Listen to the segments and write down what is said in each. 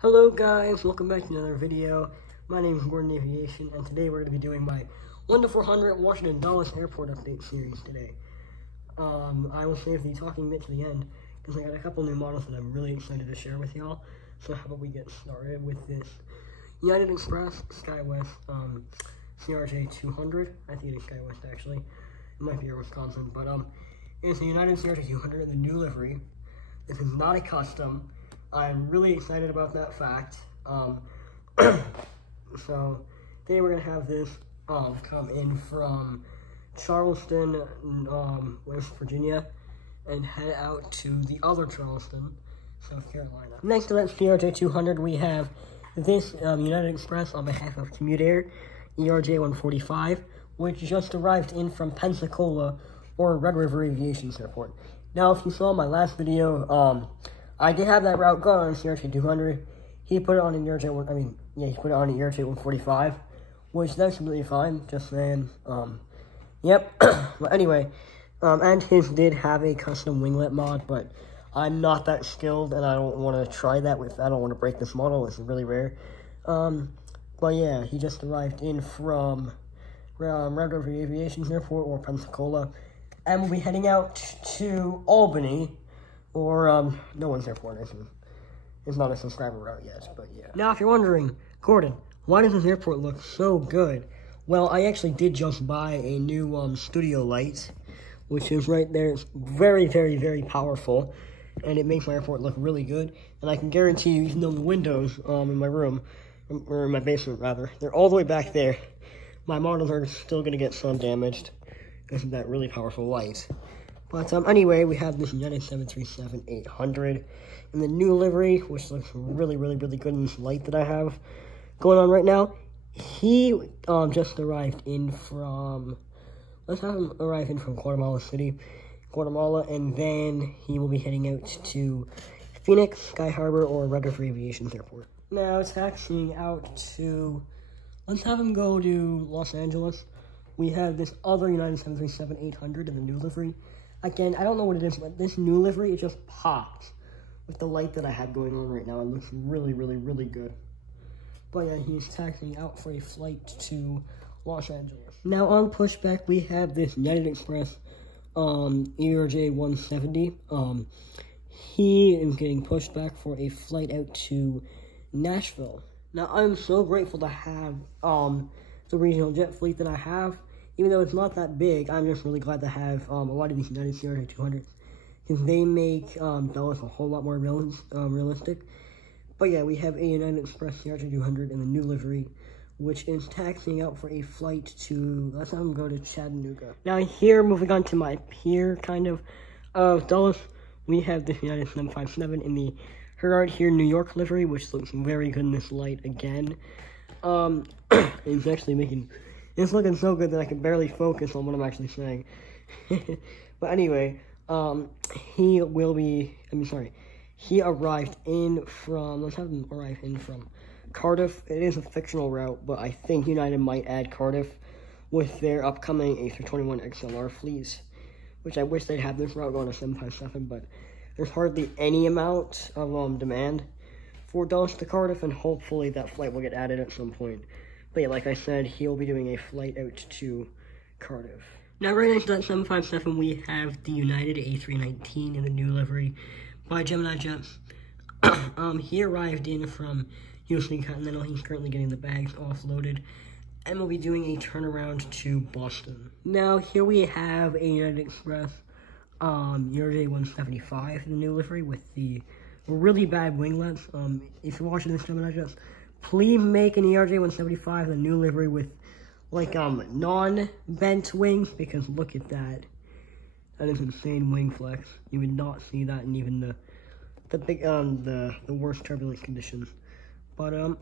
Hello guys, welcome back to another video. My name is Gordon Aviation, and today we're going to be doing my 1 to 400 Washington Dulles Airport update series today. I will save the talking bit to the end, because I got a couple new models that I'm really excited to share with y'all. So how about we get started with this United Express SkyWest CRJ 200. I think it is SkyWest actually. It might be Air Wisconsin, but it's a United CRJ 200 in the new livery. This is not a custom. I'm really excited about that fact. So today we're gonna have this come in from Charleston, West Virginia, and head out to the other Charleston, South Carolina. Next to that CRJ 200, we have this United Express on behalf of Commute Air, ERJ 145, which just arrived in from Pensacola or Red River Aviation Airport. Now, if you saw my last video, I did have that route going on CRJ 200. He put it on an ERJ he put it on an ERJ 145, which that's completely fine. Just saying. Yep. But anyway, and his did have a custom winglet mod, but I'm not that skilled, and I don't want to try that I don't want to break this model. It's really rare. But yeah, he just arrived in from Red River Aviation Airport or Pensacola, and we'll be heading out to Albany. Or, no one's airport. It's not a subscriber route yet, but yeah. Now, if you're wondering, Gordon, why does this airport look so good? Well, I actually did just buy a new, studio light, which is right there. It's very, very, very powerful, and it makes my airport look really good. And I can guarantee you, even though the windows, in my room, or in my basement, rather, they're all the way back there, my models are still gonna get sun damaged because of that really powerful light. But anyway, we have this United 737-800 in the new livery, which looks really, really, really good in this light that I have going on right now. He just arrived in from, let's have him arrive in from Guatemala City, Guatemala, and then he will be heading out to Phoenix, Sky Harbor, or Red River Aviation Airport. Now, taxiing out to, let's have him go to Los Angeles. We have this other United 737-800 in the new livery. Again, I don't know what it is, but this new livery, it just pops with the light that I have going on right now. It looks really, really, really good. But yeah, he's taxiing out for a flight to Los Angeles. Now on pushback, we have this United Express ERJ 170. He is getting pushed back for a flight out to Nashville. Now, I'm so grateful to have the regional jet fleet that I have. Even though it's not that big, I'm just really glad to have a lot of these United CRJ 200s, because they make Dulles a whole lot more realistic. But yeah, we have a United Express CRJ 200 in the new livery, which is taxiing out for a flight to, let's have them go to Chattanooga. Now here, moving on to my peer kind of Dulles, we have the United 757 in the Herald here New York livery, which looks very good in this light again. It's actually making... It's looking so good that I can barely focus on what I'm actually saying. But anyway, he arrived in from, let's have him arrive in from Cardiff. It is a fictional route, but I think United might add Cardiff with their upcoming A321 XLR fleets, which I wish they'd have this route going to 757, but there's hardly any amount of demand for Dulles to Cardiff, and hopefully that flight will get added at some point. But yeah, like I said, he'll be doing a flight out to Cardiff. Now, right next to that 757, we have the United A319 in the new livery by Gemini Jets. He arrived in from Houston Continental. He's currently getting the bags offloaded, and will be doing a turnaround to Boston. Now, here we have a United Express ERJ 175 in the new livery with the really bad winglets. If you're watching this, Gemini Jets, please make an ERJ 175 a new livery with like non-bent wings, because look at that. That is insane wing flex. You would not see that in even the worst turbulence conditions. But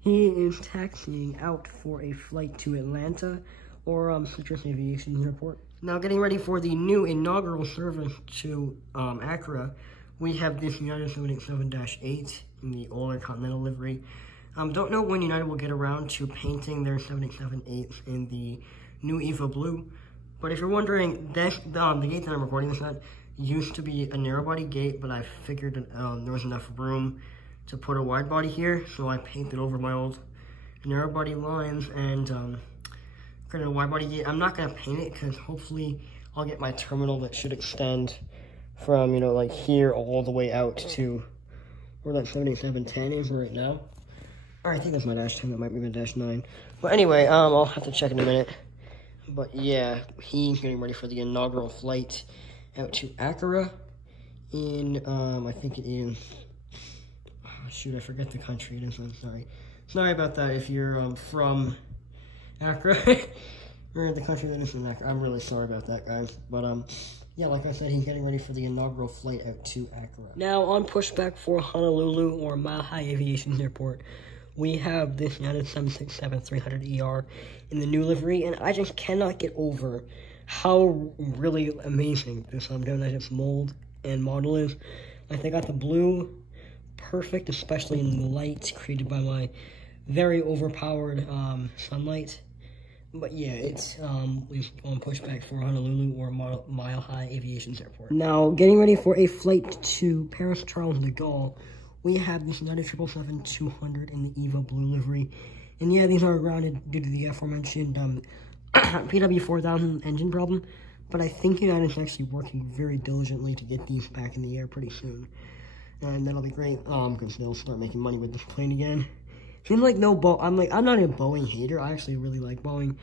he is taxiing out for a flight to Atlanta or Citrus Aviation Airport. Now, getting ready for the new inaugural service to Accra, we have this United 787-8 in the older Continental livery. Don't know when United will get around to painting their 787-8s in the new Eva Blue, but if you're wondering, the gate that I'm recording this at used to be a narrow-body gate, but I figured there was enough room to put a wide body here, so I painted over my old narrow body lines and created a wide body gate. I'm not gonna paint it because hopefully I'll get my terminal that should extend from, you know, like here all the way out to where that 78710 is right now. Or I think that's my dash 10, that might be my dash 9. But anyway, I'll have to check in a minute. But yeah, he's getting ready for the inaugural flight out to Accra in, I think it is, oh, shoot, I forget the country it is, I'm sorry. Sorry about that if you're from Accra, or the country that is in Accra. I'm really sorry about that, guys. But, yeah, like I said, he's getting ready for the inaugural flight out to Accra. Now, on pushback for Honolulu or Mile High Aviation Airport, we have this United 767-300ER in the new livery, and I just cannot get over how really amazing this Donut mold and model is. Like, they got the blue perfect, especially in the light created by my very overpowered sunlight. But yeah, it's on pushback for Honolulu or Mile High Aviation Airport. Now, getting ready for a flight to Paris Charles de Gaulle, we have this United 777-200 in the EVA blue livery. And yeah, these are grounded due to the aforementioned PW4000 engine problem. But I think United's actually working very diligently to get these back in the air pretty soon. And that'll be great, because they'll start making money with this plane again. Seems like I'm not a Boeing hater. I actually really like Boeing.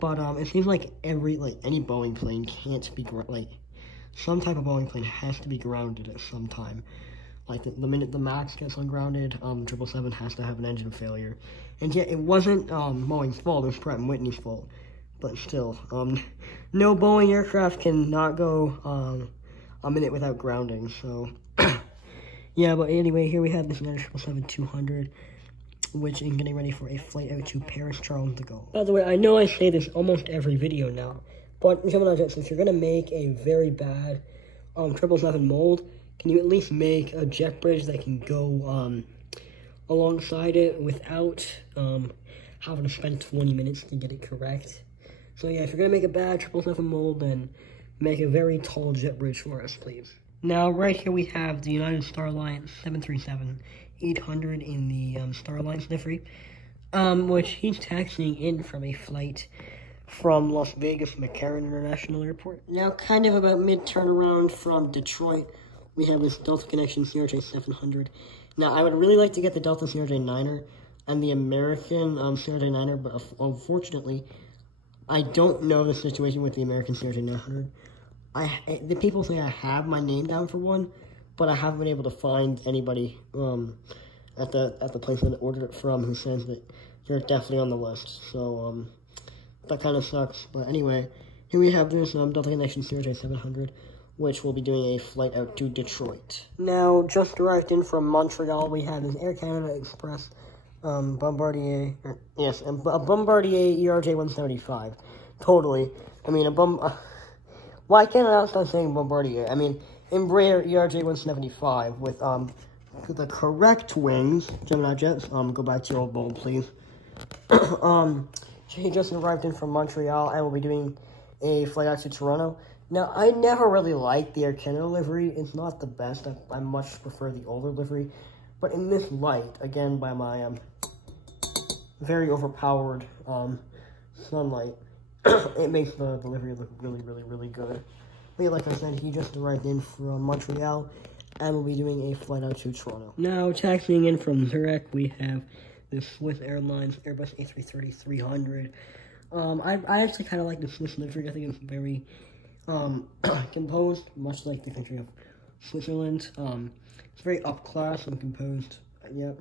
But it seems like any Boeing plane can't be, some type of Boeing plane has to be grounded at some time. Like, the minute the MAX gets ungrounded, 777 has to have an engine failure. And yet, it wasn't Boeing's fault, it was Pratt & Whitney's fault. But still, no Boeing aircraft can not go a minute without grounding, so... yeah, but anyway, here we have this United 777-200, which is getting ready for a flight out to Paris Charles de Gaulle. By the way, I know I say this almost every video now, but Gemini Jets, if you're going to make a very bad 777 mold, can you at least make a jet bridge that can go alongside it without having to spend 20 minutes to get it correct? So yeah, if you're going to make a bad 777 mold, then make a very tall jet bridge for us, please. Now, right here we have the United Star Alliance 737-800 in the Star Alliance livery, which he's taxiing in from a flight from Las Vegas McCarran International Airport. Now, kind of about mid-turnaround from Detroit, we have this Delta Connection CRJ700. Now, I would really like to get the Delta CRJ9er and the American CRJ9er, but unfortunately, I don't know the situation with the American CRJ900. The people say I have my name down for one, but I haven't been able to find anybody at the place that I ordered it from who says that you're definitely on the list. So that kind of sucks. But anyway, here we have this Delta Connection CRJ700, which will be doing a flight out to Detroit. Now, just arrived in from Montreal, we have an Air Canada Express Bombardier, a Bombardier ERJ-175. Totally. I mean, why can't I stop saying Bombardier? I mean, Embraer ERJ-175 with the correct wings. Gemini Jets, go back to your old bulb, please. He just arrived in from Montreal and will be doing a flight out to Toronto. Now, I never really liked the Air Canada livery. It's not the best. I much prefer the older livery. But in this light, again, by my very overpowered sunlight, it makes the livery look really, really, really good. But yeah, like I said, he just arrived in from Montreal and will be doing a flight out to Toronto. Now, taxiing in from Zurich, we have the Swiss Airlines Airbus A330-300. I actually kind of like the Swiss livery. I think it's very composed, much like the country of Switzerland. It's very up-class and composed. Yep.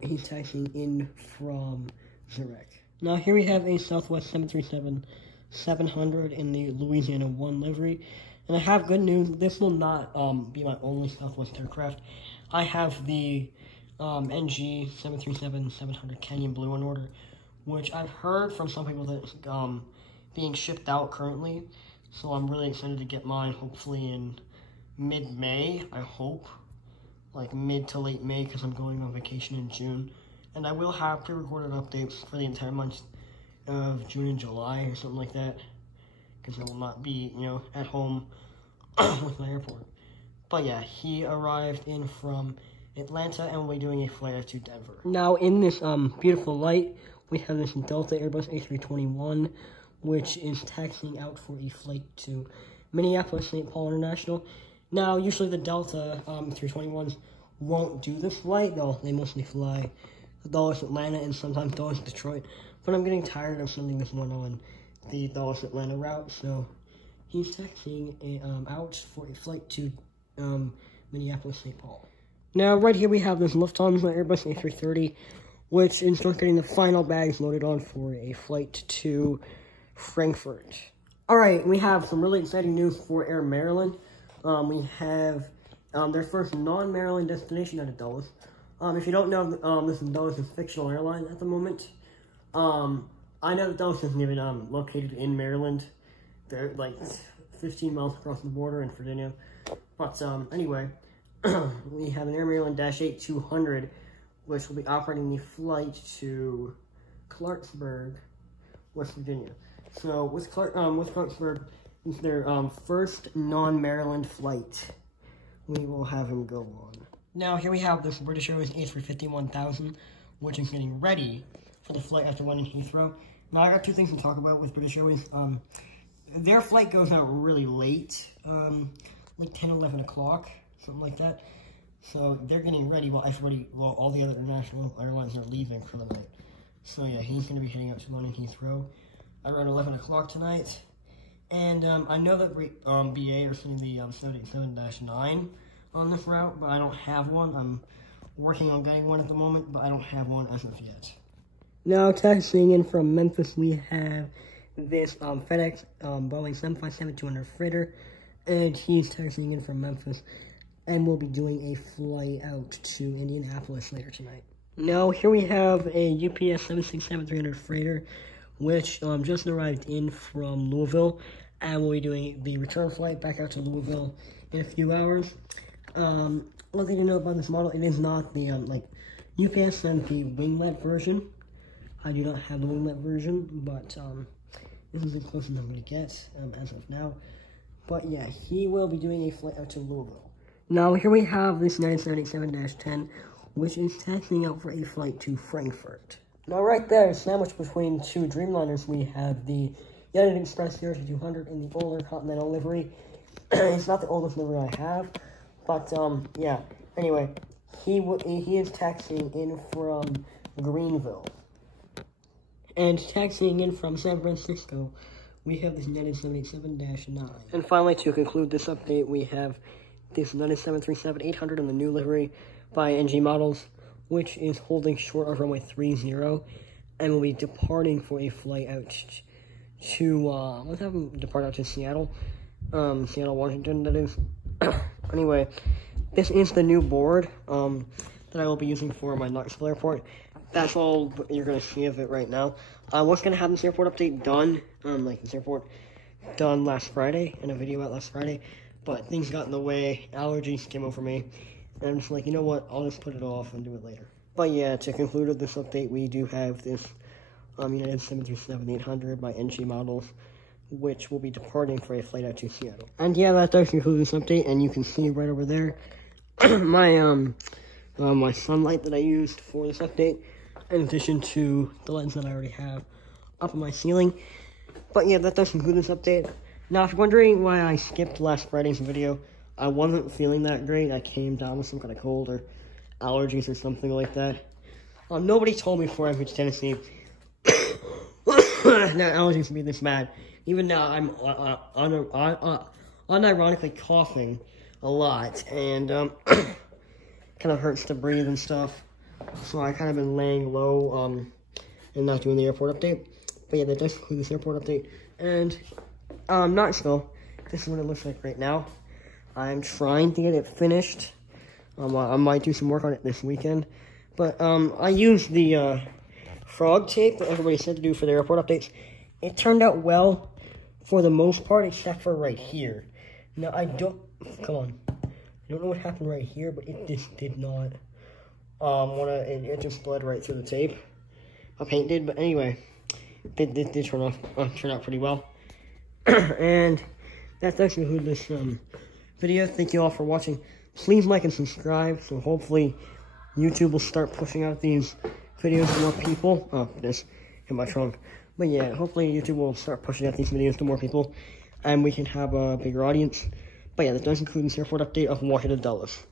He's taxiing in from Zurich. Now, here we have a Southwest 737-700 in the Louisiana 1 livery. And I have good news. This will not be my only Southwest aircraft. I have the NG 737-700 Canyon Blue on order, which I've heard from some people that it's being shipped out currently. So I'm really excited to get mine, hopefully in mid-May, I hope. Like mid to late May, because I'm going on vacation in June. And I will have pre-recorded updates for the entire month of June and July or something like that. Because I will not be, at home with my airport. But yeah, he arrived in from Atlanta, and we'll be doing a flight out to Denver. Now, in this beautiful light, we have this Delta Airbus A321, which is taxiing out for a flight to Minneapolis St. Paul International. Now, usually the Delta 321s won't do this flight, though they mostly fly Dulles, Atlanta, and sometimes Dulles, Detroit. But I'm getting tired of sending this one on the Dulles, Atlanta route, so he's taxiing out for a flight to Minneapolis, St. Paul. Now, right here we have this Lufthansa Airbus A330, which is just getting the final bags loaded on for a flight to Frankfurt. Alright, we have some really exciting news for Air Maryland. We have their first non-Maryland destination out of Dulles. If you don't know, this is Dulles' fictional airline at the moment. I know that Dulles isn't even located in Maryland. They're like 15 miles across the border in Virginia. But anyway, we have an Air Maryland -8 200, which will be operating the flight to Clarksburg, West Virginia. So with Clarksburg, it's their first non-Maryland flight. We will have him go on. Now here we have this British Airways A350-1000, which is getting ready for the flight after London Heathrow. Now I got two things to talk about with British Airways. Their flight goes out really late, like 10, 11 o'clock, something like that. So they're getting ready while all the other international airlines are leaving for the night. So yeah, he's going to be heading out to London Heathrow around 11 o'clock tonight. And I know that BA are sending the 787-9 on this route, but I don't have one. I'm working on getting one at the moment, but I don't have one as of yet. Now, taxiing in from Memphis, we have this FedEx Boeing 757-200 freighter, and he's taxiing in from Memphis, and we'll be doing a flight out to Indianapolis later tonight. Now, here we have a UPS 767-300 freighter, which just arrived in from Louisville, and we'll be doing the return flight back out to Louisville in a few hours. One thing to know about this model, it is not the UPS sent the winglet version. I do not have the winglet version, but this is the closest I'm going to get as of now. But yeah, he will be doing a flight out to Louisville. Now here we have this 787-10, which is taxiing out for a flight to Frankfurt. Now right there, sandwiched between two Dreamliners, we have the United Express 0200 in the older Continental livery. It's not the oldest livery I have, but yeah. Anyway, he is taxiing in from Greenville. And taxiing in from San Francisco, we have this United 787-9. And finally, to conclude this update, we have this United 737-800 in the new livery by NG Models, which is holding short of runway 30, and will be departing for a flight out to, let's have them depart out to Seattle, Seattle, Washington, that is. Anyway, this is the new board, that I will be using for my Knoxville airport. That's all you're going to see of it right now. I was going to have this airport update done, this airport done last Friday, in a video out last Friday, but things got in the way, allergies came over me, and I'm just like, you know what, I'll just put it off and do it later. But yeah, to conclude with this update, we do have this United 737-800 by NG Models, which will be departing for a flight out to Seattle. And yeah, that does conclude this update, and you can see right over there my my sunlight that I used for this update, in addition to the lens that I already have up on my ceiling. But yeah, that does conclude this update. Now, if you're wondering why I skipped last Friday's video, I wasn't feeling that great. I came down with some kind of cold or allergies or something like that. Nobody told me before I moved to Tennessee that allergies would be this bad. Even now, I'm unironically coughing a lot, and kind of hurts to breathe and stuff. So I kind of been laying low and not doing the airport update. But yeah, that does conclude this airport update. And Knoxville, this is what it looks like right now. I'm trying to get it finished. I might do some work on it this weekend. But I used the frog tape that everybody said to do for the airport updates. It turned out well for the most part, except for right here. Now, I don't know what happened right here, but it just did not it just bled right through the tape. A paint did, but anyway, it did turn out pretty well. And that does conclude this video. Thank you all for watching. please like and subscribe. So hopefully YouTube will start pushing out these videos to more people. Oh, this hit my trunk. But yeah, hopefully YouTube will start pushing out these videos to more people, and we can have a bigger audience. But yeah, that does include the airport update of Washington Dulles.